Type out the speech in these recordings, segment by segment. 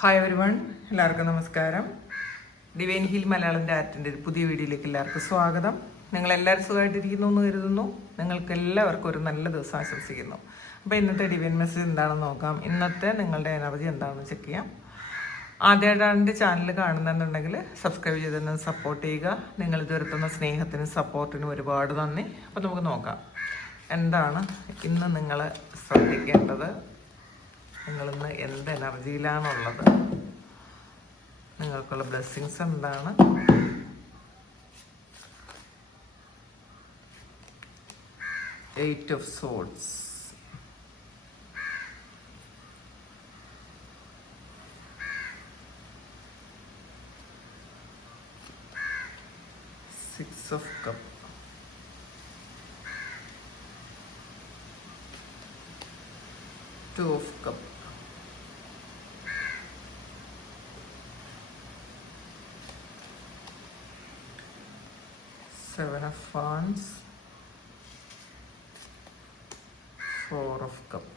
Hi everyone, എല്ലാവർക്കും നമസ്കാരം. Divine heal Malayalam ആർട്ടിൻ്റെ ഒരു പുതിയ വീഡിയോയിലേക്ക് എല്ലാവർക്കും സ്വാഗതം. നിങ്ങളെല്ലാവരും സുഖമായിട്ടിരിക്കുന്നു എന്ന് കരുതുന്നു. നിങ്ങൾക്ക് എല്ലാവർക്കും ഒരു നല്ല ദിവസം ആശംസിക്കുന്നു. അപ്പോൾ ഇന്നത്തെ ഡിവൈൻ മെസ്സേജ് എന്താണെന്ന് നോക്കാം. ഇന്നത്തെ നിങ്ങളുടെ എനർജി എന്താണെന്ന് ചെക്ക് ചെയ്യാം. ആദ്യമായിട്ടാണ് എൻ്റെ ചാനൽ കാണുന്നുണ്ടെങ്കിൽ സബ്സ്ക്രൈബ് ചെയ്തൊന്ന് സപ്പോർട്ട് ചെയ്യുക. നിങ്ങൾ ഇതുവരുത്തുന്ന സ്നേഹത്തിനും സപ്പോർട്ടിനും ഒരുപാട് നന്ദി. അപ്പോൾ നമുക്ക് നോക്കാം എന്താണ് ഇന്ന് നിങ്ങൾ ശ്രദ്ധിക്കേണ്ടത്, നിങ്ങളിന്ന് എന്ത് എനർജിയിലാണുള്ളത്, നിങ്ങൾക്കുള്ള ബ്ലെസ്സിങ്സ് എന്താണ്, eight of swords, six of cup, two of cup, Seven of Wands, Four of Cup.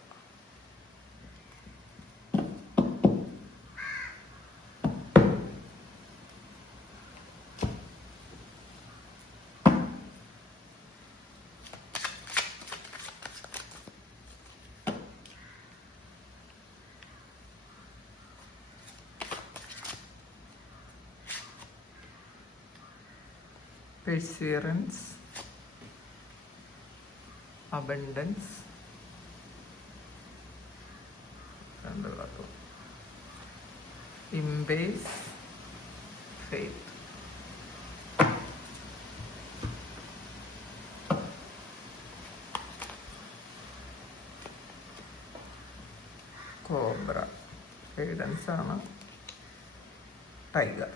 Perseverance, abundance, embrace, faith. Cobra, guidance ആണ്, tiger.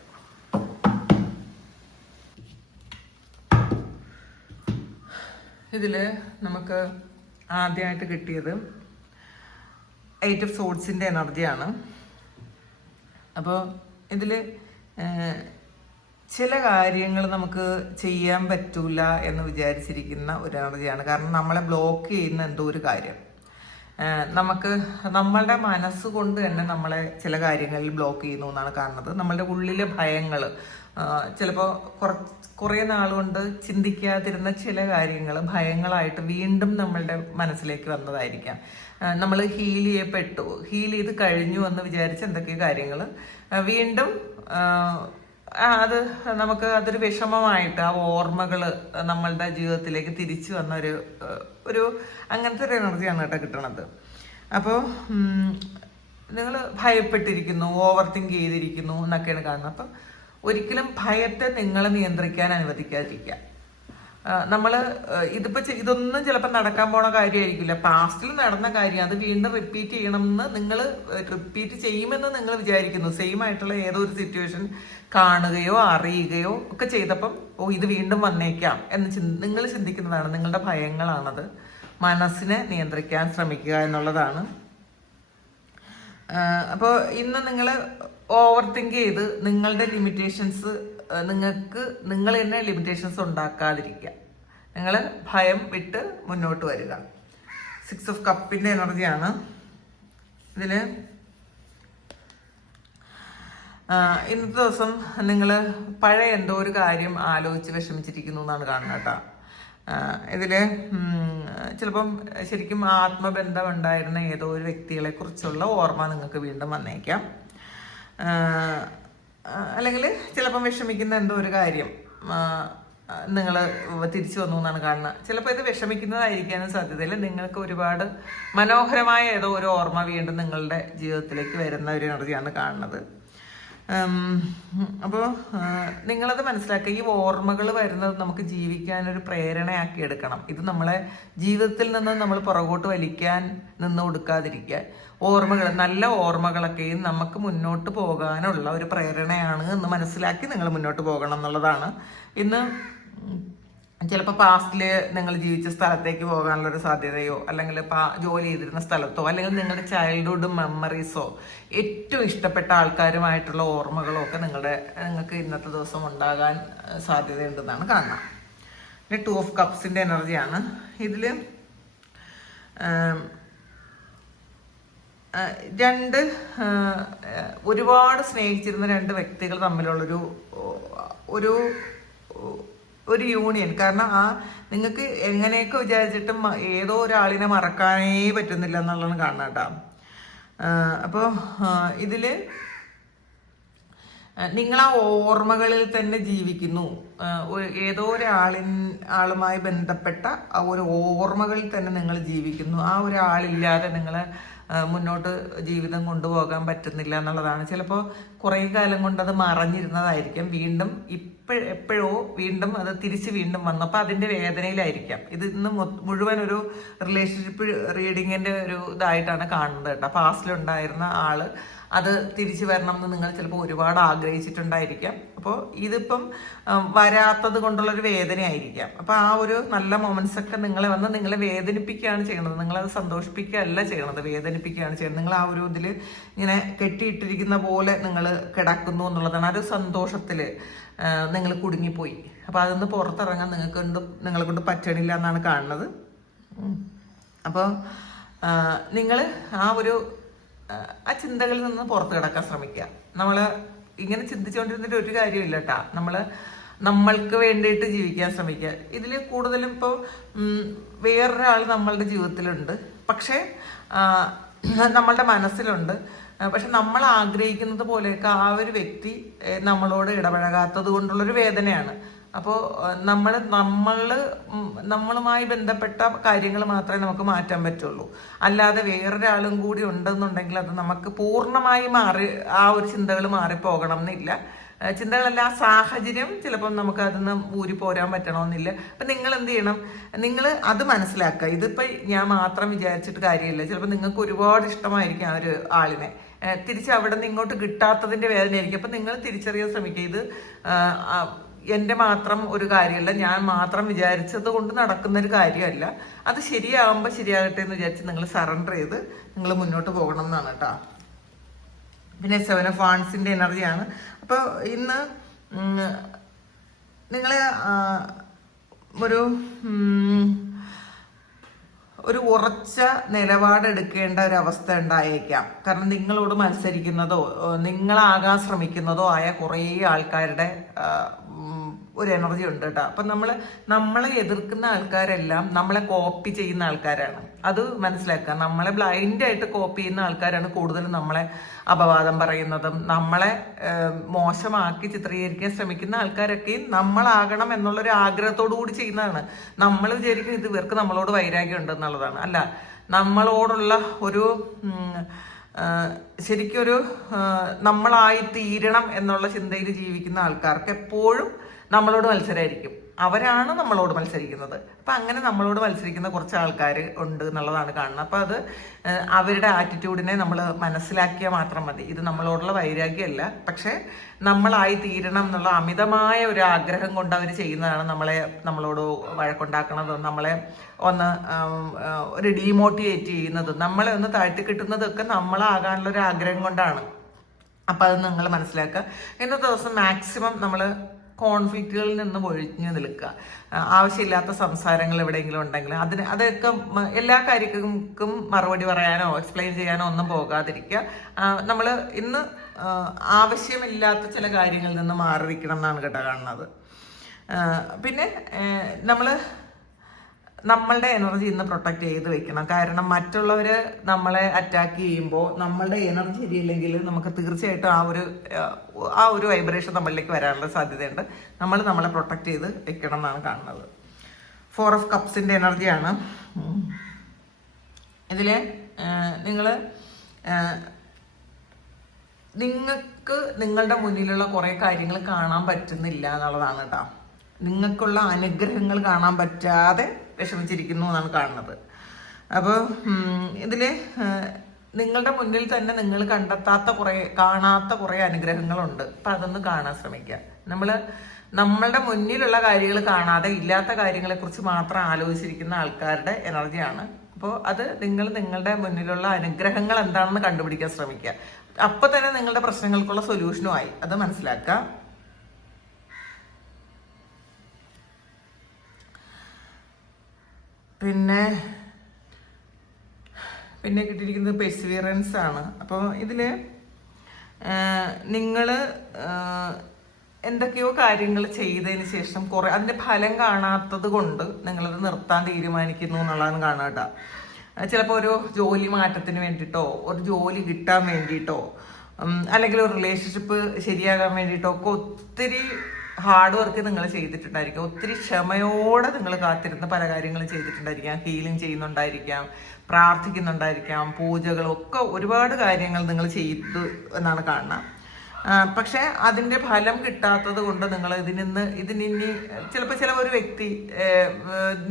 ഇതിൽ നമുക്ക് ആദ്യമായിട്ട് കിട്ടിയത് എയ്റ്റ് ഓഫ് സോഡ്സിൻ്റെ എനർജിയാണ്. അപ്പോൾ ഇതിൽ ചില കാര്യങ്ങൾ നമുക്ക് ചെയ്യാൻ പറ്റൂല എന്ന് വിചാരിച്ചിരിക്കുന്ന ഒരു എനർജിയാണ്. കാരണം നമ്മളെ ബ്ലോക്ക് ചെയ്യുന്ന എന്തോ ഒരു കാര്യം നമുക്ക് നമ്മളുടെ മനസ്സുകൊണ്ട് തന്നെ നമ്മളെ ചില കാര്യങ്ങളിൽ ബ്ലോക്ക് ചെയ്യുന്നു എന്നാണ് കാണുന്നത്. നമ്മളുടെ ഉള്ളിലെ ഭയങ്ങൾ ചിലപ്പോൾ കുറേ നാളുകൊണ്ട് ചിന്തിക്കാതിരുന്ന ചില കാര്യങ്ങൾ ഭയങ്ങളായിട്ട് വീണ്ടും നമ്മളുടെ മനസ്സിലേക്ക് വന്നതായിരിക്കാം. നമ്മൾ ഹീൽ ചെയ്ത് കഴിഞ്ഞു എന്ന് വിചാരിച്ച് എന്തൊക്കെയോ കാര്യങ്ങൾ വീണ്ടും അത് നമുക്ക് അതൊരു വിഷമമായിട്ട് ആ ഓർമ്മകൾ നമ്മളുടെ ജീവിതത്തിലേക്ക് തിരിച്ചു വന്ന ഒരു അങ്ങനത്തെ ഒരു എനർജിയാണ് കേട്ടോ കിട്ടണത്. അപ്പോൾ നിങ്ങൾ ഭയപ്പെട്ടിരിക്കുന്നു, ഓവർ തിങ്ക് ചെയ്തിരിക്കുന്നു എന്നൊക്കെയാണ് കാണുന്നത്. അപ്പം ഒരിക്കലും ഭയത്തെ നിങ്ങളെ നിയന്ത്രിക്കാൻ അനുവദിക്കാതിരിക്കുക. നമ്മൾ ഇതൊന്നും ചിലപ്പോൾ നടക്കാൻ പോണ കാര്യമായിരിക്കില്ല. പാസ്റ്റിൽ നടന്ന കാര്യം അത് വീണ്ടും റിപ്പീറ്റ് ചെയ്യണമെന്ന് നിങ്ങൾ റിപ്പീറ്റ് ചെയ്യുമെന്ന് നിങ്ങൾ വിചാരിക്കുന്നു. സെയിം ആയിട്ടുള്ള ഏതോ ഒരു സിറ്റുവേഷൻ കാണുകയോ അറിയുകയോ ഒക്കെ ചെയ്തപ്പം ഇത് വീണ്ടും വന്നേക്കാം എന്ന് നിങ്ങൾ ചിന്തിക്കുന്നതാണ്. നിങ്ങളുടെ ഭയങ്ങളാണത്. മനസ്സിനെ നിയന്ത്രിക്കാൻ ശ്രമിക്കുക എന്നുള്ളതാണ്. അപ്പോൾ ഇന്ന് നിങ്ങൾ ഓവർ തിങ്ക് ചെയ്ത് നിങ്ങളുടെ ലിമിറ്റേഷൻസ് നിങ്ങൾ തന്നെ ലിമിറ്റേഷൻസ് ഉണ്ടാക്കാതിരിക്കുക. നിങ്ങൾ ഭയം വിട്ട് മുന്നോട്ട് വരിക. സിക്സ് ഓഫ് കപ്പിൻ്റെ എനർജിയാണ് ഇതിൽ. ഇന്നത്തെ ദിവസം നിങ്ങൾ പഴയ എന്തോ ഒരു കാര്യം ആലോചിച്ച് വിഷമിച്ചിരിക്കുന്നു എന്നാണ് കാണുന്നത് കേട്ടോ. ഇതിൽ ചിലപ്പം ശരിക്കും ആത്മബന്ധം ഉണ്ടായിരുന്ന ഏതോ ഒരു വ്യക്തികളെ കുറിച്ചുള്ള ഓർമ്മ നിങ്ങൾക്ക് വീണ്ടും വന്നേക്കാം. അല്ലെങ്കിൽ ചിലപ്പം വിഷമിക്കുന്ന എന്തോ ഒരു കാര്യം നിങ്ങൾ തിരിച്ചു വന്നു എന്നാണ് കാണുന്നത്. ചിലപ്പോൾ ഇത് വിഷമിക്കുന്നതായിരിക്കാനും സാധ്യതയില്ല. നിങ്ങൾക്ക് ഒരുപാട് മനോഹരമായ ഏതോ ഒരു ഓർമ്മ വീണ്ടും നിങ്ങളുടെ ജീവിതത്തിലേക്ക് വരുന്ന ഒരു എനർജിയാണ് കാണുന്നത്. അപ്പോൾ നിങ്ങളത് മനസ്സിലാക്കുക. ഈ ഓർമ്മകൾ വരുന്നത് നമുക്ക് ജീവിക്കാനൊരു പ്രേരണയാക്കി എടുക്കണം. ഇത് നമ്മളെ ജീവിതത്തിൽ നിന്ന് നമ്മൾ പുറകോട്ട് വലിക്കാൻ നിന്ന് കൊടുക്കാതിരിക്കുക. നല്ല ഓർമ്മകളൊക്കെയും നമുക്ക് മുന്നോട്ട് പോകാനുള്ള ഒരു പ്രേരണയാണ് എന്ന് മനസ്സിലാക്കി നിങ്ങൾ മുന്നോട്ട് പോകണം എന്നുള്ളതാണ്. ഇന്ന് ചിലപ്പോൾ പാസ്റ്റിൽ നിങ്ങൾ ജീവിച്ച സ്ഥലത്തേക്ക് പോകാനുള്ളൊരു സാധ്യതയോ അല്ലെങ്കിൽ ജോലി ചെയ്തിരുന്ന സ്ഥലത്തോ അല്ലെങ്കിൽ നിങ്ങളുടെ ചൈൽഡ്ഹുഡ് മെമ്മറീസോ ഏറ്റവും ഇഷ്ടപ്പെട്ട ആൾക്കാരുമായിട്ടുള്ള ഓർമ്മകളോ ഒക്കെ നിങ്ങൾക്ക് ഇന്നത്തെ ദിവസം ഉണ്ടാകാൻ സാധ്യതയുണ്ടെന്നാണ് കാണുന്നത്. പിന്നെ 2 ഓഫ് കപ്സിൻ്റെ എനർജിയാണ് ഇതിൽ. രണ്ട് ഒരുപാട് സ്നേഹിച്ചിരുന്ന രണ്ട് വ്യക്തികൾ തമ്മിലുള്ളൊരു ഒരു ഒരു യൂണിയൻ. കാരണം നിങ്ങൾക്ക് എങ്ങനെയൊക്കെ വിചാരിച്ചിട്ടും ഏതോ ഒരാളിനെ മറക്കാനേ പറ്റുന്നില്ല എന്നുള്ളതാണ് കാണുന്നത് കേട്ടോ. അപ്പോൾ ഇതിൽ നിങ്ങൾ ആ ഓർമ്മകളിൽ തന്നെ ജീവിക്കുന്നു. ഏതോ ആളുമായി ബന്ധപ്പെട്ട ആ ഒരു ഓർമ്മകളിൽ തന്നെ നിങ്ങൾ ജീവിക്കുന്നു. ആ ഒരാളില്ലാതെ നിങ്ങൾ മുന്നോട്ട് ജീവിതം കൊണ്ടുപോകാൻ പറ്റുന്നില്ല എന്നുള്ളതാണ്. ചിലപ്പോൾ കുറേ കാലം കൊണ്ട് അത് മറഞ്ഞിരുന്നതായിരിക്കും. വീണ്ടും എപ്പോഴോ വീണ്ടും അത് തിരിച്ച് വീണ്ടും വന്നു. അപ്പോൾ അതിൻ്റെ വേദനയിലായിരിക്കാം. ഇത് ഇന്ന് മുഴുവൻ ഒരു റിലേഷൻഷിപ്പ് റീഡിങ്ങിൻ്റെ ഒരു ഇതായിട്ടാണ് കാണുന്നത് കേട്ടോ. പാസ്റ്റിലുണ്ടായിരുന്ന ആള് അത് തിരിച്ചു വരണം എന്ന് നിങ്ങൾ ചിലപ്പോൾ ഒരുപാട് ആഗ്രഹിച്ചിട്ടുണ്ടായിരിക്കാം. അപ്പോൾ ഇതിപ്പം വരാത്തത് കൊണ്ടുള്ളൊരു വേദനയായിരിക്കാം. അപ്പോൾ ആ ഒരു നല്ല മൊമെന്റ്സ് ഒക്കെ നിങ്ങളെ വേദനിപ്പിക്കുകയാണ് ചെയ്യണത്. നിങ്ങളത് സന്തോഷിപ്പിക്കുകയല്ല ചെയ്യണത്, വേദനിപ്പിക്കുകയാണ് ചെയ്യുന്നത്. നിങ്ങൾ ആ ഒരു ഇതിൽ ഇങ്ങനെ കെട്ടിയിട്ടിരിക്കുന്ന പോലെ നിങ്ങൾ കിടക്കുന്നു എന്നുള്ളതാണ്. ആ ഒരു സന്തോഷത്തിൽ നിങ്ങൾ കുടുങ്ങിപ്പോയി. അപ്പോൾ അതൊന്ന് പുറത്തിറങ്ങാൻ നിങ്ങളെ കൊണ്ട് പറ്റണില്ല എന്നാണ് കാണുന്നത്. അപ്പോൾ നിങ്ങൾ ആ ചിന്തകളിൽ നിന്ന് പുറത്ത് കിടക്കാൻ ശ്രമിക്കുക. നമ്മൾ ഇങ്ങനെ ചിന്തിച്ചുകൊണ്ടിരുന്നിട്ട് ഒരു കാര്യമില്ല കേട്ടാ. നമ്മൾക്ക് വേണ്ടിയിട്ട് ജീവിക്കാൻ ശ്രമിക്കുക. ഇതിൽ കൂടുതലും ഇപ്പോൾ വേറൊരാൾ നമ്മളുടെ ജീവിതത്തിലുണ്ട്, പക്ഷേ നമ്മളുടെ മനസ്സിലുണ്ട്. പക്ഷെ നമ്മൾ ആഗ്രഹിക്കുന്നത് പോലെയൊക്കെ ആ ഒരു വ്യക്തി നമ്മളോട് ഇടപഴകാത്തത് കൊണ്ടുള്ളൊരു വേദനയാണ്. അപ്പോൾ നമ്മളുമായി ബന്ധപ്പെട്ട കാര്യങ്ങൾ മാത്രമേ നമുക്ക് മാറ്റാൻ പറ്റുള്ളൂ. അല്ലാതെ വേറൊരാളും കൂടി ഉണ്ടെന്നുണ്ടെങ്കിൽ അത് നമുക്ക് പൂർണ്ണമായി ആ ഒരു ചിന്തകൾ മാറിപ്പോകണം എന്നില്ല. ചിന്തകളല്ല, ആ സാഹചര്യം ചിലപ്പം നമുക്ക് അതിന്ന് ഊരിപ്പോരാൻ പറ്റണമെന്നില്ല. അപ്പം നിങ്ങൾ എന്ത് ചെയ്യണം? നിങ്ങൾ അത് മനസ്സിലാക്കുക. ഇതിപ്പോൾ ഞാൻ മാത്രം വിചാരിച്ചിട്ട് കാര്യമില്ല. ചിലപ്പോൾ നിങ്ങൾക്ക് ഒരുപാട് ഇഷ്ടമായിരിക്കും ആ ഒരു ആളിനെ. തിരിച്ച് അവിടെ നിന്ന് ഇങ്ങോട്ട് കിട്ടാത്തതിൻ്റെ വേദനയായിരിക്കും. അപ്പം നിങ്ങൾ തിരിച്ചറിയാൻ ശ്രമിക്കുക. ഇത് എൻ്റെ മാത്രം ഒരു കാര്യമല്ല, ഞാൻ മാത്രം വിചാരിച്ചത് കൊണ്ട് നടക്കുന്നൊരു കാര്യമല്ല. അത് ശരിയാകുമ്പോൾ ശരിയാകട്ടെ എന്ന് വിചാരിച്ച് നിങ്ങൾ സറണ്ടർ ചെയ്ത് നിങ്ങൾ മുന്നോട്ട് പോകണം എന്നാണ് കേട്ടോ. പിന്നെ 7 ഓഫ് വാണ്ട്സിൻ്റെ എനർജിയാണ്. അപ്പോൾ ഇന്ന് നിങ്ങൾ ഒരു ഉറച്ച നിലപാടെടുക്കേണ്ട ഒരു അവസ്ഥ ഉണ്ടായേക്കാം. കാരണം നിങ്ങളോട് മത്സരിക്കുന്നതോ നിങ്ങളാകാൻ ശ്രമിക്കുന്നതോ ആയ കുറേ ആൾക്കാരുടെ ഒരു എനർജി ഉണ്ട് കേട്ടോ. അപ്പം നമ്മളെ എതിർക്കുന്ന ആൾക്കാരെല്ലാം നമ്മളെ കോപ്പി ചെയ്യുന്ന ആൾക്കാരാണ്. അത് മനസ്സിലാക്കുക. നമ്മളെ ബ്ലൈൻഡായിട്ട് കോപ്പി ചെയ്യുന്ന ആൾക്കാരാണ് കൂടുതലും നമ്മളെ അപവാദം പറയുന്നതും നമ്മളെ മോശമാക്കി ചിത്രീകരിക്കാൻ ശ്രമിക്കുന്ന ആൾക്കാരൊക്കെയും നമ്മളാകണം എന്നുള്ളൊരു ആഗ്രഹത്തോടു കൂടി ചെയ്യുന്നതാണ്. നമ്മൾ വിചാരിക്കും ഇത് ഇവർക്ക് നമ്മളോട് വൈരാഗ്യം ഉണ്ട് എന്നുള്ളതാണ്. അല്ല, നമ്മളോടുള്ള ഒരു ശരിക്കൊരു നമ്മളായി തീരണം എന്നുള്ള ചിന്തയിൽ ജീവിക്കുന്ന ആൾക്കാർക്ക് എപ്പോഴും നമ്മളോട് മത്സരമായിരിക്കും. അവരാണ് നമ്മളോട് മത്സരിക്കുന്നത്. അപ്പം അങ്ങനെ നമ്മളോട് മത്സരിക്കുന്ന കുറച്ച് ആൾക്കാർ ഉണ്ട് എന്നുള്ളതാണ് കാണുന്നത്. അപ്പം അത് അവരുടെ ആറ്റിറ്റ്യൂഡിനെ നമ്മൾ മനസ്സിലാക്കിയാൽ മാത്രം മതി. ഇത് നമ്മളോടുള്ള വൈരാഗ്യമല്ല, പക്ഷേ നമ്മളായി തീരണം എന്നുള്ള അമിതമായ ഒരു ആഗ്രഹം കൊണ്ട് അവർ ചെയ്യുന്നതാണ്. നമ്മളോട് വഴക്കുണ്ടാക്കുന്നതും നമ്മളെ ഒന്ന് ഒരു ഡീമോട്ടിവേറ്റ് ചെയ്യുന്നതും നമ്മളെ ഒന്ന് താഴ്ത്തി കിട്ടുന്നതൊക്കെ നമ്മളാകാനുള്ള ഒരു ആഗ്രഹം കൊണ്ടാണ്. അപ്പം അത് നിങ്ങൾ മനസ്സിലാക്കുക. ഇന്നത്തെ ദിവസം മാക്സിമം നമ്മൾ കോൺഫ്ലിക്റ്റുകളിൽ നിന്ന് ഒഴിഞ്ഞു നിൽക്കുക. ആവശ്യമില്ലാത്ത സംസാരങ്ങൾ എവിടെയെങ്കിലും ഉണ്ടെങ്കിൽ അതൊക്കെ എല്ലാ കാര്യങ്ങൾക്കും മറുപടി പറയാനോ എക്സ്പ്ലെയിൻ ചെയ്യാനോ ഒന്നും പോകാതിരിക്കുക. നമ്മൾ ഇന്ന് ആവശ്യമില്ലാത്ത ചില കാര്യങ്ങളിൽ നിന്ന് മാറി നിൽക്കണം എന്നാണ് കേട്ടോ കാണുന്നത്. പിന്നെ നമ്മളുടെ എനർജി ഇന്ന് പ്രൊട്ടക്ട് ചെയ്ത് വെക്കണം. കാരണം മറ്റുള്ളവർ നമ്മളെ അറ്റാക്ക് ചെയ്യുമ്പോൾ നമ്മളുടെ എനർജി ശരിയില്ലെങ്കിൽ നമുക്ക് തീർച്ചയായിട്ടും ആ ഒരു വൈബ്രേഷൻ നമ്മളിലേക്ക് വരാനുള്ള സാധ്യതയുണ്ട്. നമ്മളെ പ്രൊട്ടക്ട് ചെയ്ത് വെക്കണം എന്നാണ് കാണുന്നത്. 4 ഓഫ് കപ്സിൻ്റെ എനർജിയാണ് ഇതിൽ. നിങ്ങൾക്ക് നിങ്ങളുടെ മുന്നിലുള്ള കുറേ കാര്യങ്ങൾ കാണാൻ പറ്റുന്നില്ല എന്നുള്ളതാണ് കേട്ടോ. നിങ്ങൾക്കുള്ള അനുഗ്രഹങ്ങൾ കാണാൻ പറ്റാതെ വിഷമിച്ചിരിക്കുന്നു എന്നാണ് കാണുന്നത്. അപ്പോൾ ഇതിൽ നിങ്ങളുടെ മുന്നിൽ തന്നെ നിങ്ങൾ കാണാത്ത കുറേ അനുഗ്രഹങ്ങളുണ്ട്. അപ്പം അതൊന്ന് കാണാൻ ശ്രമിക്കുക. നമ്മളുടെ മുന്നിലുള്ള കാര്യങ്ങൾ കാണാതെ ഇല്ലാത്ത കാര്യങ്ങളെക്കുറിച്ച് മാത്രം ആലോചിച്ചിരിക്കുന്ന ആൾക്കാരുടെ എനർജിയാണ്. അപ്പോൾ അത് നിങ്ങളുടെ മുന്നിലുള്ള അനുഗ്രഹങ്ങൾ എന്താണെന്ന് കണ്ടുപിടിക്കാൻ ശ്രമിക്കുക. അപ്പം തന്നെ നിങ്ങളുടെ പ്രശ്നങ്ങൾക്കുള്ള സൊല്യൂഷനുമായി. അത് മനസ്സിലാക്കുക. പിന്നെ കിട്ടിയിരിക്കുന്നത് പെർസിവിയറൻസ് ആണ്. അപ്പോൾ ഇതിൽ നിങ്ങൾ എന്തൊക്കെയോ കാര്യങ്ങൾ ചെയ്തതിന് ശേഷം കുറേ അതിൻ്റെ ഫലം കാണാത്തത് കൊണ്ട് നിങ്ങളത് നിർത്താൻ തീരുമാനിക്കുന്നു എന്നുള്ളതാണ് കാണുക കേട്ടോ. ചിലപ്പോൾ ഒരു ജോലി മാറ്റത്തിന് വേണ്ടിയിട്ടോ ഒരു ജോലി കിട്ടാൻ വേണ്ടിയിട്ടോ അല്ലെങ്കിൽ ഒരു റിലേഷൻഷിപ്പ് ശരിയാകാൻ വേണ്ടിയിട്ടോ ഒക്കെ ഒത്തിരി ഹാർഡ് വർക്ക് നിങ്ങൾ ചെയ്തിട്ടുണ്ടായിരിക്കാം. ഒത്തിരി ക്ഷമയോടെ നിങ്ങൾ കാത്തിരുന്ന് പല കാര്യങ്ങളും ചെയ്തിട്ടുണ്ടായിരിക്കാം. ഹീലിംഗ് ചെയ്യുന്നുണ്ടായിരിക്കാം, പ്രാർത്ഥിക്കുന്നുണ്ടായിരിക്കാം, പൂജകളൊക്കെ ഒരുപാട് കാര്യങ്ങൾ നിങ്ങൾ ചെയ്തു എന്നാണ് കാണുന്നത്. പക്ഷെ അതിൻ്റെ ഫലം കിട്ടാത്തത് കൊണ്ട് നിങ്ങൾ ഇതിനി ചിലപ്പോൾ ഒരു വ്യക്തി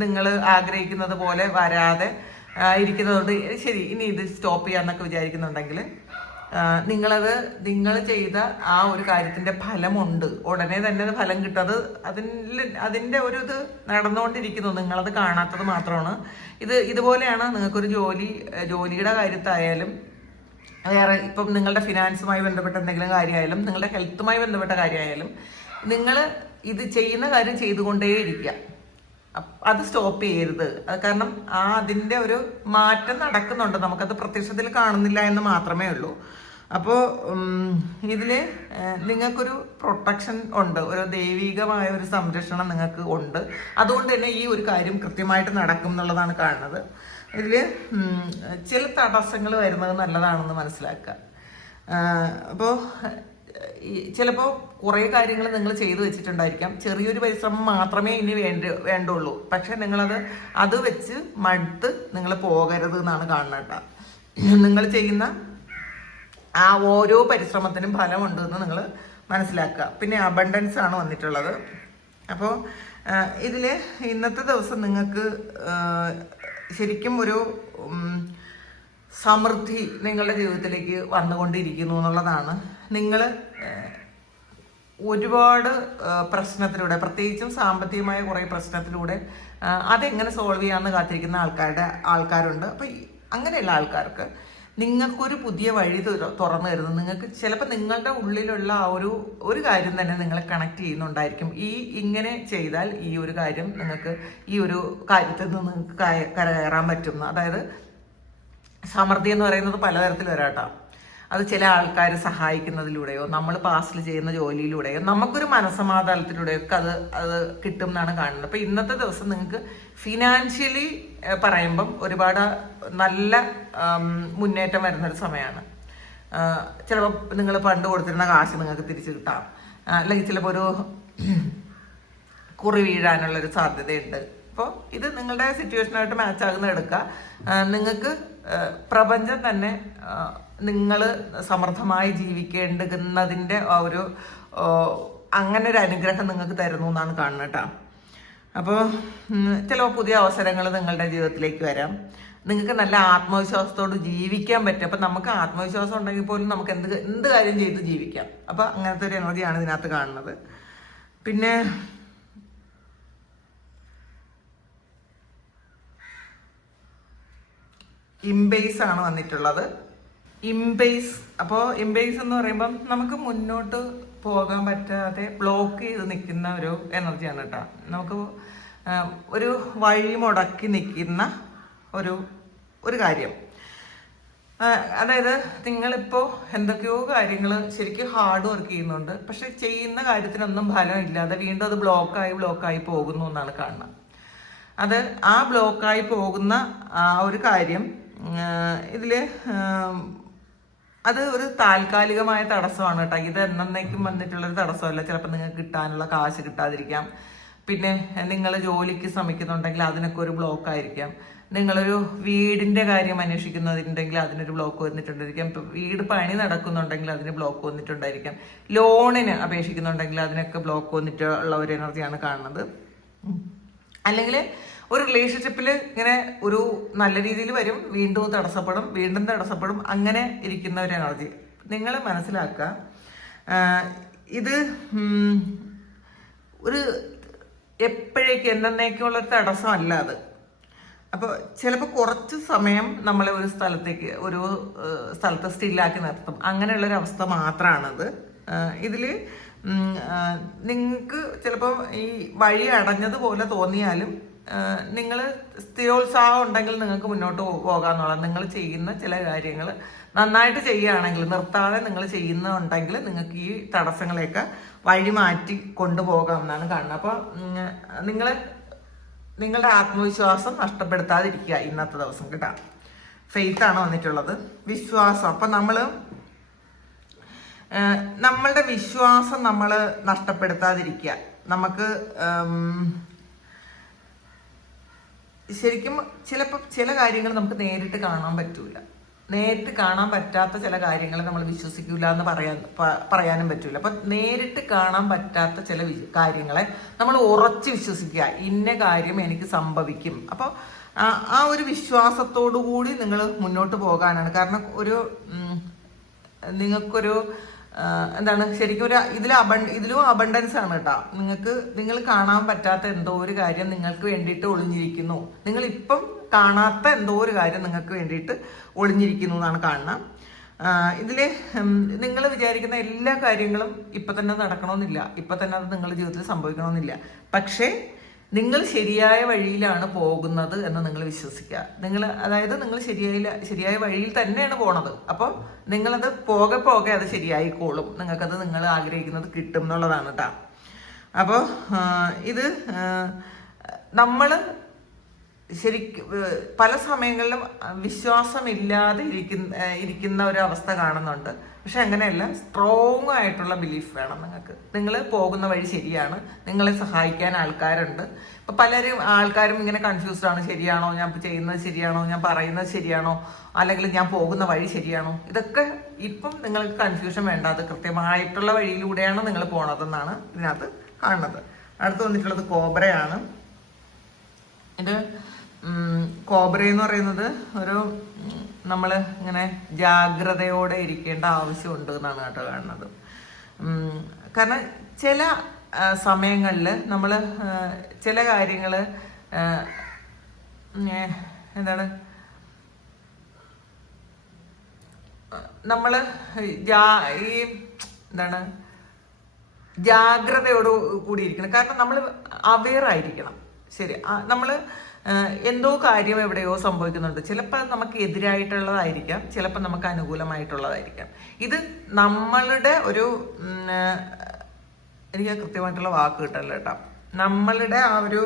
നിങ്ങൾ ആഗ്രഹിക്കുന്നത് പോലെ വരാതെ ഇരിക്കുന്നതുകൊണ്ട് ശരി ഇനി ഇത് സ്റ്റോപ്പ് ചെയ്യാന്നൊക്കെ വിചാരിക്കുന്നുണ്ടെങ്കിൽ നിങ്ങൾ ചെയ്ത ആ ഒരു കാര്യത്തിന്റെ ഫലമുണ്ട്, ഉടനെ തന്നെ അത് ഫലം കിട്ടത് അതിന്റെ ഒരു ഇത് നടന്നുകൊണ്ടിരിക്കുന്നു. നിങ്ങളത് കാണാത്തത് മാത്രമാണ്. ഇതുപോലെയാണ് നിങ്ങൾക്കൊരു ജോലിയുടെ കാര്യത്തായാലും വേറെ ഇപ്പം നിങ്ങളുടെ ഫിനാൻസുമായി ബന്ധപ്പെട്ട എന്തെങ്കിലും കാര്യമായാലും നിങ്ങളുടെ ഹെൽത്തുമായി ബന്ധപ്പെട്ട കാര്യമായാലും നിങ്ങൾ ഇത് ചെയ്യുന്ന കാര്യം ചെയ്തുകൊണ്ടേയിരിക്കുക. അത് സ്റ്റോപ്പ് ചെയ്യരുത്. അത് കാരണം അതിൻ്റെ ഒരു മാറ്റം നടക്കുന്നുണ്ട്, നമുക്കത് പ്രത്യക്ഷത്തിൽ കാണുന്നില്ല എന്ന് മാത്രമേ ഉള്ളൂ. അപ്പോൾ ഇതിൽ നിങ്ങൾക്കൊരു പ്രൊട്ടക്ഷൻ ഉണ്ട്, ഒരു ദൈവികമായ ഒരു സംരക്ഷണം നിങ്ങൾക്ക് ഉണ്ട്. അതുകൊണ്ട് തന്നെ ഈ ഒരു കാര്യം കൃത്യമായിട്ട് നടക്കും എന്നുള്ളതാണ് കാണുന്നത്. ഇതിൽ ചില തടസ്സങ്ങൾ വരുന്നത് നല്ലതാണെന്ന് മനസ്സിലാക്കുക. അപ്പോൾ ചിലപ്പോൾ കുറേ കാര്യങ്ങൾ നിങ്ങൾ ചെയ്തു വെച്ചിട്ടുണ്ടായിരിക്കാം. ചെറിയൊരു പരിശ്രമം മാത്രമേ ഇനി വേണ്ടുള്ളൂ. പക്ഷെ അത് വെച്ച് മടുത്ത് നിങ്ങൾ പോകരുത് എന്നാണ് കാണുന്നത് കേട്ടോ. നിങ്ങൾ ചെയ്യുന്ന ആ ഓരോ പരിശ്രമത്തിനും ഫലമുണ്ടെന്ന് നിങ്ങൾ മനസ്സിലാക്കുക. പിന്നെ അബണ്ടൻസ് ആണ് വന്നിട്ടുള്ളത്. അപ്പോൾ ഇതിൽ ഇന്നത്തെ ദിവസം നിങ്ങൾക്ക് ശരിക്കും ഒരു സമൃദ്ധി നിങ്ങളുടെ ജീവിതത്തിലേക്ക് വന്നുകൊണ്ടിരിക്കുന്നു എന്നുള്ളതാണ്. നിങ്ങൾ ഒരുപാട് പ്രശ്നത്തിലൂടെ, പ്രത്യേകിച്ചും സാമ്പത്തികമായ കുറേ പ്രശ്നത്തിലൂടെ അതെങ്ങനെ സോൾവ് ചെയ്യാമെന്ന് കാത്തിരിക്കുന്ന ആൾക്കാരുണ്ട്. അപ്പം അങ്ങനെയുള്ള ആൾക്കാർക്ക് നിങ്ങൾക്കൊരു പുതിയ വഴി തുറന്നു തരുന്നത്, നിങ്ങൾക്ക് ചിലപ്പോൾ നിങ്ങളുടെ ഉള്ളിലുള്ള ആ ഒരു കാര്യം തന്നെ നിങ്ങളെ കണക്ട് ചെയ്യുന്നുണ്ടായിരിക്കും. ഇങ്ങനെ ചെയ്താൽ ഈ ഒരു കാര്യം നിങ്ങൾക്ക് ഈ ഒരു കാര്യത്തിൽ നിന്ന് നിങ്ങൾക്ക് കരകയറാൻ പറ്റുന്ന, അതായത് സമൃദ്ധി എന്ന് പറയുന്നത് പലതരത്തിൽ വരാട്ടോ. അത് ചില ആൾക്കാർ സഹായിക്കുന്നതിലൂടെയോ നമ്മൾ പാസ്റ്റിൽ ചെയ്യുന്ന ജോലിയിലൂടെയോ നമുക്കൊരു മനസ്സമാധാനത്തിലൂടെയോ ഒക്കെ അത് കിട്ടും എന്നാണ് കാണുന്നത്. അപ്പോൾ ഇന്നത്തെ ദിവസം നിങ്ങൾക്ക് ഫിനാൻഷ്യലി പറയുമ്പം ഒരുപാട് നല്ല മുന്നേറ്റം വരുന്നൊരു സമയമാണ്. ചിലപ്പോൾ നിങ്ങൾ പണ്ട് കൊടുത്തിരുന്ന കാശ് നിങ്ങൾക്ക് തിരിച്ചു കിട്ടാം, അല്ലെങ്കിൽ ചിലപ്പോൾ ഒരു കുറി വീഴാനുള്ളൊരു സാധ്യതയുണ്ട്. അപ്പോൾ ഇത് നിങ്ങളുടെ സിറ്റുവേഷനായിട്ട് മാച്ച് ആകുന്ന എടുക്കുക. നിങ്ങൾക്ക് പ്രപഞ്ചം തന്നെ നിങ്ങൾ സമൃദ്ധമായി ജീവിക്കേണ്ടുന്നതിൻ്റെ അങ്ങനെ ഒരു അനുഗ്രഹം നിങ്ങൾക്ക് തരുന്നു എന്നാണ് കാണുന്നത് കേട്ടോ. അപ്പോൾ ചിലപ്പോൾ പുതിയ അവസരങ്ങൾ നിങ്ങളുടെ ജീവിതത്തിലേക്ക് വരാം. നിങ്ങൾക്ക് നല്ല ആത്മവിശ്വാസത്തോട് ജീവിക്കാൻ പറ്റും. അപ്പം നമുക്ക് ആത്മവിശ്വാസം ഉണ്ടെങ്കിൽ പോലും നമുക്ക് എന്ത് കാര്യം ചെയ്ത് ജീവിക്കാം. അപ്പം അങ്ങനത്തെ ഒരു എനർജിയാണ് ഇതിനകത്ത് കാണുന്നത്. പിന്നെ ഇംബേസ് ആണ് വന്നിട്ടുള്ളത്. ഇംബേസ്. അപ്പോൾ ഇംബേസ് എന്ന് പറയുമ്പം നമുക്ക് മുന്നോട്ട് പോകാൻ പറ്റാതെ ബ്ലോക്ക് ചെയ്ത് നിൽക്കുന്ന ഒരു എനർജിയാണ് കേട്ടോ. നമുക്ക് ഒരു വഴി മുടക്കി നിൽക്കുന്ന ഒരു കാര്യം. അതായത് നിങ്ങളിപ്പോൾ എന്തൊക്കെയോ കാര്യങ്ങൾ ശരിക്കും ഹാർഡ് വർക്ക് ചെയ്യുന്നുണ്ട്, പക്ഷെ ചെയ്യുന്ന കാര്യത്തിനൊന്നും ഫലമില്ലാതെ വീണ്ടും അത് ബ്ലോക്കായി പോകുന്നു എന്നാണ് കാണുന്നത്. ആ ബ്ലോക്കായി പോകുന്ന ആ ഒരു കാര്യം ഇതിൽ അത് ഒരു താൽക്കാലികമായ തടസ്സമാണ് കേട്ടോ. ഇത് എന്നേക്കും വന്നിട്ടുള്ളൊരു തടസ്സമല്ല. ചിലപ്പോൾ നിങ്ങൾക്ക് കിട്ടാനുള്ള കാശ് കിട്ടാതിരിക്കാം. പിന്നെ നിങ്ങൾ ജോലിക്ക് ശ്രമിക്കുന്നുണ്ടെങ്കിൽ അതിനൊക്കെ ഒരു ബ്ലോക്ക് ആയിരിക്കാം. നിങ്ങളൊരു വീടിൻ്റെ കാര്യം അന്വേഷിക്കുന്നുണ്ടെങ്കിൽ അതിനൊരു ബ്ലോക്ക് വന്നിട്ടുണ്ടായിരിക്കാം. ഇപ്പം വീട് പണി നടക്കുന്നുണ്ടെങ്കിൽ അതിന് ബ്ലോക്ക് വന്നിട്ടുണ്ടായിരിക്കാം. ലോണിന് അപേക്ഷിക്കുന്നുണ്ടെങ്കിൽ അതിനൊക്കെ ബ്ലോക്ക് വന്നിട്ടുള്ള ഒരു എനർജിയാണ് കാണുന്നത്. അല്ലെങ്കിൽ ഒരു റിലേഷൻഷിപ്പിൽ ഇങ്ങനെ ഒരു നല്ല രീതിയിൽ വരും, വീണ്ടും തടസ്സപ്പെടും, അങ്ങനെ ഇരിക്കുന്ന ഒരു എനർജി നിങ്ങൾ മനസ്സിലാക്കുക. ഇത് ഒരു എപ്പോഴേക്കും എന്നേക്കുള്ളൊരു തടസ്സമല്ല അത്. അപ്പോൾ ചിലപ്പോൾ കുറച്ച് സമയം നമ്മളെ ഒരു സ്ഥലത്ത് സ്റ്റില്ലാക്കി നിർത്തും. അങ്ങനെയുള്ളൊരവസ്ഥ മാത്രമാണത്. ഇതിൽ നിങ്ങൾക്ക് ചിലപ്പോൾ ഈ വഴി അടഞ്ഞതുപോലെ തോന്നിയാലും നിങ്ങൾ സ്ഥിരോത്സാഹം ഉണ്ടെങ്കിൽ നിങ്ങൾക്ക് മുന്നോട്ട് പോകാമെന്നുള്ളത്. നിങ്ങൾ ചെയ്യുന്ന ചില കാര്യങ്ങൾ നന്നായിട്ട് ചെയ്യുകയാണെങ്കിൽ, നിർത്താതെ നിങ്ങൾ ചെയ്യുന്നുണ്ടെങ്കിൽ നിങ്ങൾക്ക് ഈ തടസ്സങ്ങളെയൊക്കെ വഴി മാറ്റി കൊണ്ടുപോകാം എന്നാണ് കാണുന്നത്. അപ്പോൾ നിങ്ങളുടെ ആത്മവിശ്വാസം നഷ്ടപ്പെടുത്താതിരിക്കുക ഇന്നത്തെ ദിവസം കേട്ടോ. ഫെയ്ത്താണ് വന്നിട്ടുള്ളത്, വിശ്വാസം. അപ്പം നമ്മളുടെ വിശ്വാസം നമ്മൾ നഷ്ടപ്പെടുത്താതിരിക്കുക. നമുക്ക് ശരിക്കും ചിലപ്പോൾ ചില കാര്യങ്ങൾ നമുക്ക് നേരിട്ട് കാണാൻ പറ്റൂല. നേരിട്ട് കാണാൻ പറ്റാത്ത ചില കാര്യങ്ങൾ നമ്മൾ വിശ്വസിക്കൂല എന്ന് പറയാനും പറ്റൂല. അപ്പം നേരിട്ട് കാണാൻ പറ്റാത്ത ചില കാര്യങ്ങളെ നമ്മൾ ഉറച്ച് വിശ്വസിക്കുക. ഇന്ന കാര്യം എനിക്ക് സംഭവിക്കും. അപ്പോൾ ആ ഒരു വിശ്വാസത്തോടു കൂടി നിങ്ങൾ മുന്നോട്ട് പോകാനാണ്. കാരണം നിങ്ങൾക്കൊരു എന്താണ് ശരിക്കും ഇതിലും അബണ്ടൻസ് ആണ് കേട്ടോ. നിങ്ങൾ കാണാൻ പറ്റാത്ത എന്തോ ഒരു കാര്യം നിങ്ങൾക്ക് വേണ്ടിയിട്ട് ഒളിഞ്ഞിരിക്കുന്നു. നിങ്ങൾ ഇപ്പം കാണാത്ത എന്തോ ഒരു കാര്യം നിങ്ങൾക്ക് വേണ്ടിയിട്ട് ഒളിഞ്ഞിരിക്കുന്നു എന്നാണ് കാണുന്നത്. ഇതില് നിങ്ങൾ വിചാരിക്കുന്ന എല്ലാ കാര്യങ്ങളും ഇപ്പൊ തന്നെ നടക്കണമെന്നില്ല, ഇപ്പൊ തന്നെ അത് നിങ്ങളുടെ ജീവിതത്തിൽ സംഭവിക്കണമെന്നില്ല. പക്ഷേ നിങ്ങൾ ശരിയായ വഴിയിലാണ് പോകുന്നത് എന്ന് നിങ്ങൾ വിശ്വസിക്കുക. അതായത് നിങ്ങൾ ശരിയായ വഴിയിൽ തന്നെയാണ് പോണത്. അപ്പോൾ നിങ്ങളത് പോകെ അത് ശരിയായിക്കോളും. നിങ്ങൾക്കത് നിങ്ങൾ ആഗ്രഹിക്കുന്നത് കിട്ടും എന്നുള്ളതാണ് കേട്ടോ. അപ്പോൾ ഇത് നമ്മൾ ശരിക്കും പല സമയങ്ങളിലും വിശ്വാസമില്ലാതെ ഇരിക്കുന്ന ഒരു അവസ്ഥ കാണുന്നുണ്ട്. പക്ഷെ അങ്ങനെയല്ല, സ്ട്രോങ് ആയിട്ടുള്ള ബിലീഫ് വേണം നിങ്ങൾക്ക്. നിങ്ങൾ പോകുന്ന വഴി ശരിയാണ്, നിങ്ങളെ സഹായിക്കാൻ ആൾക്കാരുണ്ട്. ഇപ്പം ആൾക്കാരും ഇങ്ങനെ കൺഫ്യൂസ്ഡ് ആണ്. ശരിയാണോ ഞാൻ ചെയ്യുന്നത്, ശരിയാണോ ഞാൻ പറയുന്നത്, ശരിയാണോ അല്ലെങ്കിൽ ഞാൻ പോകുന്ന വഴി ശരിയാണോ? ഇതൊക്കെ ഇപ്പം നിങ്ങൾക്ക് കൺഫ്യൂഷൻ വേണ്ട. അത് കൃത്യമായിട്ടുള്ള വഴിയിലൂടെയാണ് നിങ്ങൾ പോണതെന്നാണ് ഇതിനകത്ത് കാണുന്നത്. അടുത്ത് വന്നിട്ടുള്ളത് കോബ്രയാണ്. ഇത് കോബ്ര എന്ന് പറയുന്നത് നമ്മൾ ഇങ്ങനെ ജാഗ്രതയോടെ ഇരിക്കേണ്ട ആവശ്യമുണ്ട് എന്നാണ് കേട്ടോ കാണുന്നത്. കാരണം ചില സമയങ്ങളിൽ നമ്മൾ ചില കാര്യങ്ങൾ നമ്മൾ ജാഗ്രതയോട് കൂടി ഇരിക്കണം. കാരണം നമ്മൾ അവെയർ ആയിരിക്കണം. ശരി, നമ്മൾ എന്തോ കാര്യം എവിടെയോ സംഭവിക്കുന്നുണ്ട്. ചിലപ്പോൾ നമുക്ക് എതിരായിട്ടുള്ളതായിരിക്കാം, ചിലപ്പോൾ നമുക്ക് അനുകൂലമായിട്ടുള്ളതായിരിക്കാം. ഇത് നമ്മളുടെ എനിക്ക് കൃത്യമായിട്ടുള്ള വാക്ക് കിട്ടല്ല കേട്ടോ. നമ്മളുടെ ആ ഒരു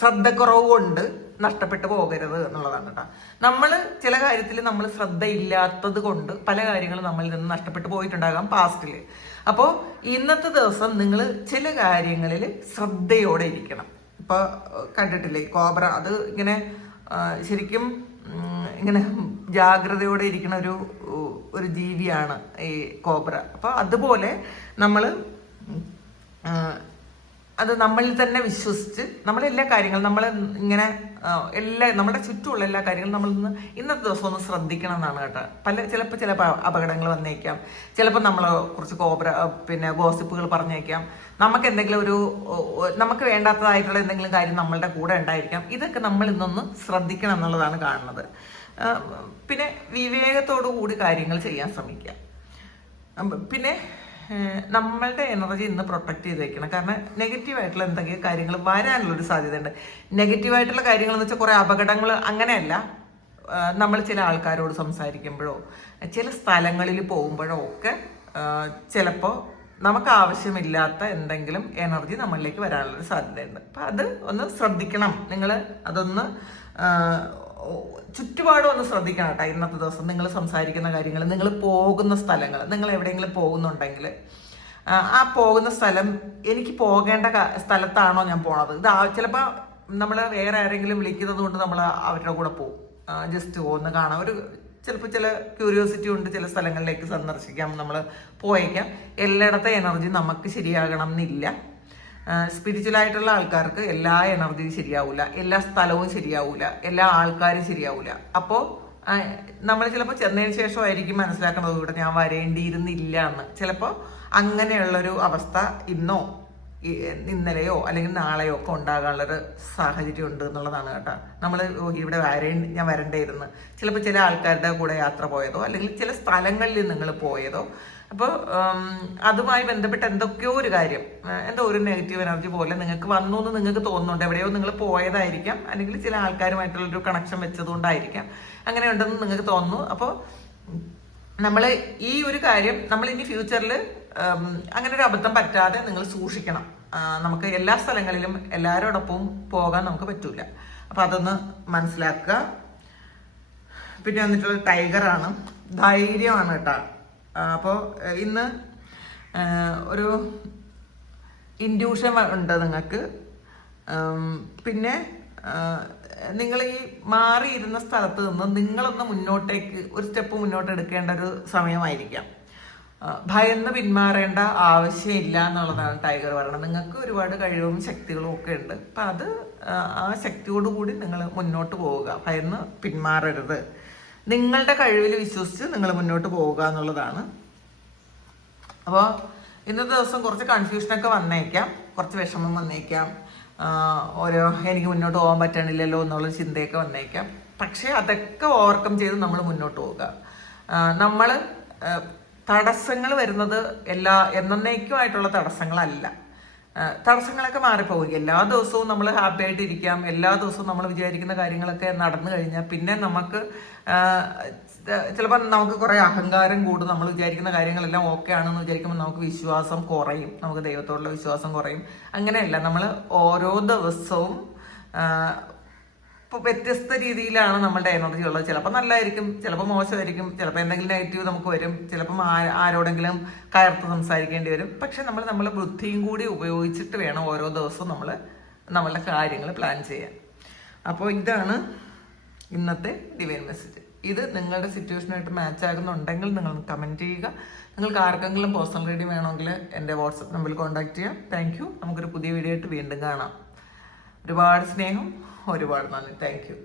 ശ്രദ്ധക്കുറവ് കൊണ്ട് നഷ്ടപ്പെട്ടു പോകരുത് എന്നുള്ളതാണ് കേട്ടോ. നമ്മൾ ചില കാര്യത്തിൽ നമ്മൾ ശ്രദ്ധയില്ലാത്തത് കൊണ്ട് പല കാര്യങ്ങളും നമ്മളിൽ നിന്ന് നഷ്ടപ്പെട്ടു പോയിട്ടുണ്ടാകാം പാസ്റ്റിൽ. അപ്പോൾ ഇന്നത്തെ ദിവസം നിങ്ങൾ ചില കാര്യങ്ങളിൽ ശ്രദ്ധയോടെ ഇരിക്കണം. ഇപ്പൊ കണ്ടിട്ടില്ലേ കോബ്ര, അത് ഇങ്ങനെ ശരിക്കും ഇങ്ങനെ ജാഗ്രതയോടെ ഇരിക്കുന്ന ഒരു ജീവിയാണ് ഈ കോബ്ര. അപ്പൊ അതുപോലെ അത് നമ്മളിൽ തന്നെ വിശ്വസിച്ച് നമ്മളെല്ലാ കാര്യങ്ങളും നമ്മുടെ ചുറ്റുമുള്ള എല്ലാ കാര്യങ്ങളും നമ്മൾ ഇന്നത്തെ ദിവസം ഒന്ന് ശ്രദ്ധിക്കണം എന്നാണ് കേട്ടോ. ചിലപ്പോൾ അപകടങ്ങൾ വന്നേക്കാം, ചിലപ്പോൾ നമ്മളെ കുറിച്ച് ഗോസിപ്പുകൾ പറഞ്ഞേക്കാം, നമുക്ക് എന്തെങ്കിലും നമുക്ക് വേണ്ടാത്തതായിട്ടുള്ള എന്തെങ്കിലും കാര്യം നമ്മളുടെ കൂടെ ഉണ്ടായിരിക്കാം. ഇതൊക്കെ നമ്മൾ ഇന്നൊന്ന് ശ്രദ്ധിക്കണം എന്നുള്ളതാണ് കാണുന്നത്. പിന്നെ വിവേകത്തോടു കൂടി കാര്യങ്ങൾ ചെയ്യാൻ ശ്രമിക്കുക. പിന്നെ നമ്മളുടെ എനർജി ഇന്ന് പ്രൊട്ടക്ട് ചെയ്ത് വെക്കണം. കാരണം നെഗറ്റീവായിട്ടുള്ള എന്തെങ്കിലും കാര്യങ്ങൾ വരാനുള്ളൊരു സാധ്യതയുണ്ട്. നെഗറ്റീവായിട്ടുള്ള കാര്യങ്ങൾ എന്ന് വെച്ചാൽ കുറേ അപകടങ്ങൾ അങ്ങനെയല്ല. നമ്മൾ ചില ആൾക്കാരോട് സംസാരിക്കുമ്പോഴോ ചില സ്ഥലങ്ങളിൽ പോകുമ്പോഴോ ഒക്കെ ചിലപ്പോൾ നമുക്ക് ആവശ്യമില്ലാത്ത എന്തെങ്കിലും എനർജി നമ്മളിലേക്ക് വരാനുള്ളൊരു സാധ്യതയുണ്ട്. അപ്പം അത് ഒന്ന് ശ്രദ്ധിക്കണം. നിങ്ങൾ അതൊന്ന് ചുറ്റുപാടും ഒന്ന് ശ്രദ്ധിക്കണം കേട്ടോ. ഇന്നത്തെ ദിവസം നിങ്ങൾ സംസാരിക്കുന്ന കാര്യങ്ങൾ, നിങ്ങൾ പോകുന്ന സ്ഥലങ്ങൾ, നിങ്ങൾ എവിടെയെങ്കിലും പോകുന്നുണ്ടെങ്കിൽ ആ പോകുന്ന സ്ഥലം എനിക്ക് പോകേണ്ട സ്ഥലത്താണോ ഞാൻ പോണത്? ഇത് ചിലപ്പോൾ നമ്മൾ വേറെ ആരെങ്കിലും വിളിക്കുന്നത് കൊണ്ട് നമ്മൾ അവരുടെ കൂടെ പോകും, ജസ്റ്റ് ഒന്ന് കാണാം. ചിലപ്പോൾ ചില ക്യൂരിയോസിറ്റി കൊണ്ട് ചില സ്ഥലങ്ങളിലേക്ക് സന്ദർശിക്കാം, നമ്മൾ പോയേക്കാം. എല്ലായിടത്തെ എനർജി നമുക്ക് ശരിയാകണം എന്നില്ല. സ്പിരിച്വലായിട്ടുള്ള ആൾക്കാർക്ക് എല്ലാ എനർജിയും ശരിയാവില്ല, എല്ലാ സ്ഥലവും ശരിയാവില്ല, എല്ലാ ആൾക്കാരും ശരിയാവില്ല. അപ്പോൾ നമ്മൾ ചിലപ്പോൾ ചെന്നതിന് ശേഷമായിരിക്കും മനസ്സിലാക്കുന്നത് ഇവിടെ ഞാൻ വരേണ്ടിയിരുന്നില്ല എന്ന്. ചിലപ്പോൾ അങ്ങനെയുള്ളൊരു അവസ്ഥ ഇന്നോ ഇന്നലെയോ അല്ലെങ്കിൽ നാളെയോ ഒക്കെ ഉണ്ടാകാനുള്ളൊരു സാഹചര്യം ഉണ്ട് എന്നുള്ളതാണ് കേട്ടോ. നമ്മൾ ഇവിടെ ഞാൻ വരണ്ടേയിരുന്നു, ചിലപ്പോൾ ചില ആൾക്കാരുടെ കൂടെ യാത്ര പോയതോ അല്ലെങ്കിൽ ചില സ്ഥലങ്ങളിൽ നിങ്ങൾ പോയതോ, അപ്പോൾ അതുമായി ബന്ധപ്പെട്ട് എന്തൊക്കെയോ ഒരു കാര്യം, എന്തോ ഒരു നെഗറ്റീവ് എനർജി പോലെ നിങ്ങൾക്ക് വന്നു എന്ന് നിങ്ങൾക്ക് തോന്നുന്നുണ്ട്. എവിടെയോ നിങ്ങൾ പോയതായിരിക്കാം, അല്ലെങ്കിൽ ചില ആൾക്കാരുമായിട്ടുള്ളൊരു കണക്ഷൻ വെച്ചതുകൊണ്ടായിരിക്കാം അങ്ങനെ ഉണ്ടെന്ന് നിങ്ങൾക്ക് തോന്നുന്നു. അപ്പോൾ നമ്മൾ ഈ ഒരു കാര്യം നമ്മൾ ഇനി ഫ്യൂച്ചറിൽ അങ്ങനെ ഒരു അബദ്ധം പറ്റാതെ നിങ്ങൾ സൂക്ഷിക്കണം. നമുക്ക് എല്ലാ സ്ഥലങ്ങളിലും എല്ലാവരോടൊപ്പവും പോകാൻ നമുക്ക് പറ്റൂല. അപ്പം അതൊന്ന് മനസ്സിലാക്കുക. പിന്നെ വന്നിട്ടുള്ള ടൈഗറാണ്, ധൈര്യമാണ് കേട്ടോ. അപ്പോൾ ഇന്ന് ഒരു ഇൻഡ്യൂഷൻ ഉണ്ട് നിങ്ങൾക്ക്. പിന്നെ നിങ്ങൾ ഈ മാറിയിരുന്ന സ്ഥലത്ത് നിന്ന് നിങ്ങളൊന്ന് മുന്നോട്ടേക്ക് ഒരു സ്റ്റെപ്പ് മുന്നോട്ട് എടുക്കേണ്ട ഒരു സമയമായിരിക്കാം. ഭയന്ന് പിന്മാറേണ്ട ആവശ്യമില്ല എന്നുള്ളതാണ് ടൈഗർ പറയുന്നത്. നിങ്ങൾക്ക് ഒരുപാട് കഴിവും ശക്തികളും ഒക്കെ ഉണ്ട്. അപ്പം അത് ആ ശക്തിയോടുകൂടി നിങ്ങൾ മുന്നോട്ട് പോവുക, ഭയന്ന് പിന്മാറരുത്. നിങ്ങളുടെ കഴിവിൽ വിശ്വസിച്ച് നിങ്ങൾ മുന്നോട്ട് പോവുക എന്നുള്ളതാണ്. അപ്പോൾ ഇന്നത്തെ ദിവസം കുറച്ച് കൺഫ്യൂഷനൊക്കെ വന്നേക്കാം, കുറച്ച് വിഷമം വന്നേക്കാം, എനിക്ക് മുന്നോട്ട് പോകാൻ പറ്റണില്ലല്ലോ എന്നുള്ള ചിന്തയൊക്കെ വന്നേക്കാം. പക്ഷേ അതൊക്കെ ഓവർകം ചെയ്ത് നമ്മൾ മുന്നോട്ട് പോവുക. നമ്മൾ തടസ്സങ്ങൾ വരുന്നത് എന്നേക്കുമായിട്ടുള്ള തടസ്സങ്ങളല്ല. തടസ്സങ്ങളൊക്കെ മാറിപ്പോകും. എല്ലാ ദിവസവും നമ്മൾ ഹാപ്പി ആയിട്ട് ഇരിക്കാം, എല്ലാ ദിവസവും നമ്മൾ വിചാരിക്കുന്ന കാര്യങ്ങളൊക്കെ നടന്നു കഴിഞ്ഞാൽ പിന്നെ നമുക്ക് ചിലപ്പോൾ നമുക്ക് കുറേ അഹങ്കാരം കൂടും. നമ്മൾ വിചാരിക്കുന്ന കാര്യങ്ങളെല്ലാം ഓക്കെ ആണെന്ന് വിചാരിക്കുമ്പോൾ നമുക്ക് വിശ്വാസം കുറയും, നമുക്ക് ദൈവത്തോടുള്ള വിശ്വാസം കുറയും. അങ്ങനെയല്ല, നമ്മൾ ഓരോ ദിവസവും ഇപ്പോൾ വ്യത്യസ്ത രീതിയിലാണ് നമ്മളുടെ എനർജി ഉള്ളത്. ചിലപ്പോൾ നല്ലതായിരിക്കും, ചിലപ്പോൾ മോശമായിരിക്കും, ചിലപ്പോൾ എന്തെങ്കിലും നെഗറ്റീവ് നമുക്ക് വരും, ചിലപ്പം ആരോടെങ്കിലും കയർത്ത് സംസാരിക്കേണ്ടി വരും. പക്ഷെ നമ്മളെ ബുദ്ധിയും കൂടി ഉപയോഗിച്ചിട്ട് വേണം ഓരോ ദിവസവും നമ്മളുടെ കാര്യങ്ങൾ പ്ലാൻ ചെയ്യാൻ. അപ്പോൾ ഇതാണ് ഇന്നത്തെ ഡിവൈൻ മെസ്സേജ്. ഇത് നിങ്ങളുടെ സിറ്റുവേഷനായിട്ട് മാച്ച് ആകുന്നുണ്ടെങ്കിൽ നിങ്ങൾ കമൻറ്റ് ചെയ്യുക. നിങ്ങൾക്ക് ആർക്കെങ്കിലും പേഴ്സണൽ റീഡിംഗ് വേണമെങ്കിൽ എൻ്റെ വാട്സപ്പ് നമ്പറിൽ കോൺടാക്ട് ചെയ്യാം. Thank you. നമുക്കൊരു പുതിയ വീഡിയോ ആയിട്ട് വീണ്ടും കാണാം. ഒരുപാട് സ്നേഹം, ഒരുപാട് നന്ദി. Thank you.